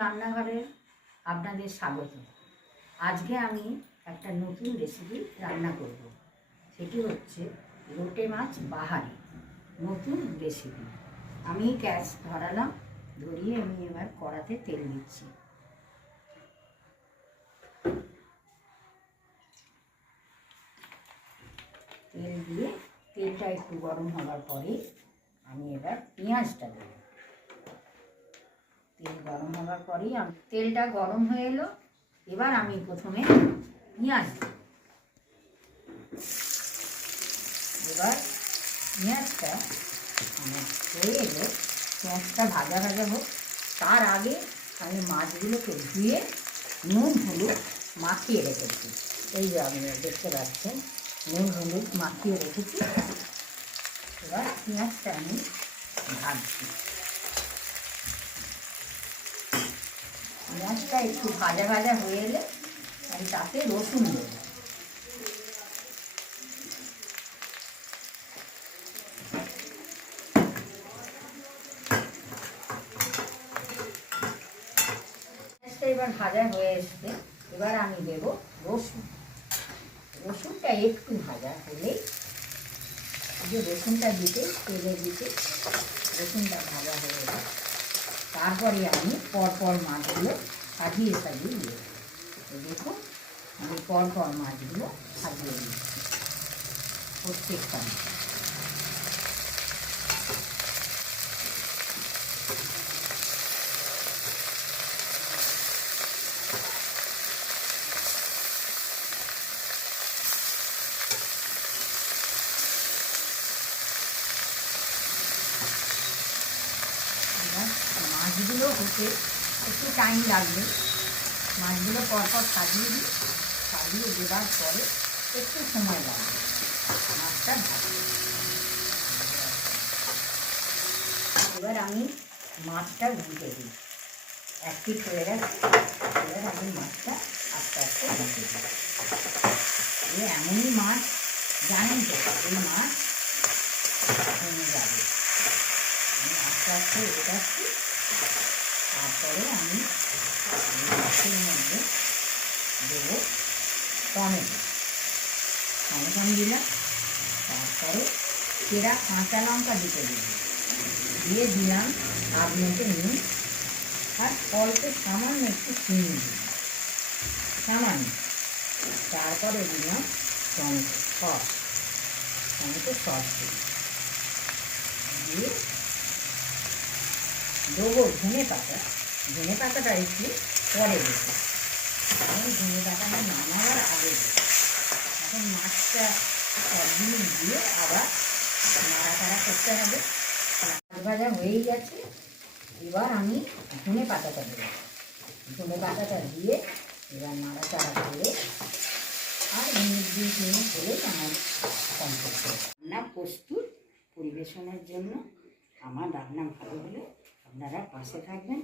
রান্নাঘরে আপনাদের স্বাগত। আজকে আমি একটা নতুন রেসিপি রান্না করব। সেটি হচ্ছে লোটে মাছ বাহারি, নতুন রেসিপি। আমি গ্যাস ধরালাম, ধরিয়ে আমি এবার কড়াতে তেল দিচ্ছি। তেল দিয়ে তেলটা একটু গরম হওয়ার পরে আমি এবার পেঁয়াজটা দেব। তেল গরম হওয়ার পরেই তেলটা গরম হয়ে এলো, এবার আমি প্রথমে পেঁয়াজ দেব। এবার পেঁয়াজটা আমার হয়ে এলো, পেঁয়াজটা ভাজা ভাজা হোক, তার আগে আমি মাছগুলোকে ধুয়ে নুন হলুদ মাখিয়ে রেখেছি। এই যে আপনি দেখতে পাচ্ছেন নুন হলুদ মাখিয়ে রেখেছি। এবার পেঁয়াজটা আমি ভাজছি। পেঁয়াজটা একটু ভাজা ভাজা হয়ে এলে আমি তাতে রসুন দেব। পেঁয়াজটা এবার ভাজা হয়ে এসছে, এবার আমি দেব রসুন। রসুনটা একটু ভাজা হলেই, যে রসুনটা দিতে তেলে দিতে রসুনটা ভাজা হয়ে গেল, তারপরে আমি পরপর মাছগুলো সাজিয়ে সাজিয়ে দিয়ে দেখুন, আমি পরপর মাছগুলো সাজিয়ে দিচ্ছি প্রত্যেকটা। মাছগুলো হতে একটু টাইম লাগবে, মাছগুলো পরপর সাজিয়ে দিই, সাজিয়ে দেওয়ার পরে একটু সময় লাগবে মাছটা ভাজতে। এবার আমি মাছটা উল্টে দিই, এক পিঠ হয়ে গেছে, এবার আমি মাছটা আস্তে আস্তে উল্টে দিই। এই এমনই মাছ জানেন তো, এই মাছ ভেঙে যাবে। আমি আস্তে আস্তে উল্টাচ্ছি, তারপরে আমি মাছের মধ্যে দেবো টমেটো। টমেটো দিলাম, তারপরে চেরা কাঁচা লঙ্কা দিতে দিলাম, দিয়ে দিলাম হাফ মতো নুন, আর অল্প সামান্য একটু চিনি দিলাম, সামান্য। তারপরে দিলাম টমেটো সস, দিয়ে দেবো ধনে পাতা। ধনে পাতাটা একটু পরে দেবো, আমি ধনে পাতাটা নামাবার আগে দেবো। এখন মাছটা সবগুলো দিয়ে আবার নাড়াচাড়া করতে হবে। মাছ ভাজা হয়েই গেছে, এবার আমি ধনে পাতাটা দেবো। ধনে পাতাটা দিয়ে এবার নাড়াচাড়া করে আর 20 মিনিট হলেই আমার কমপ্লিট হবে। রান্না প্রস্তুত পরিবেশনের জন্য। আমার রান্না ভালো হলে আপনারা পাশে থাকবেন,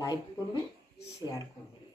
লাইক করবেন, শেয়ার করবেন।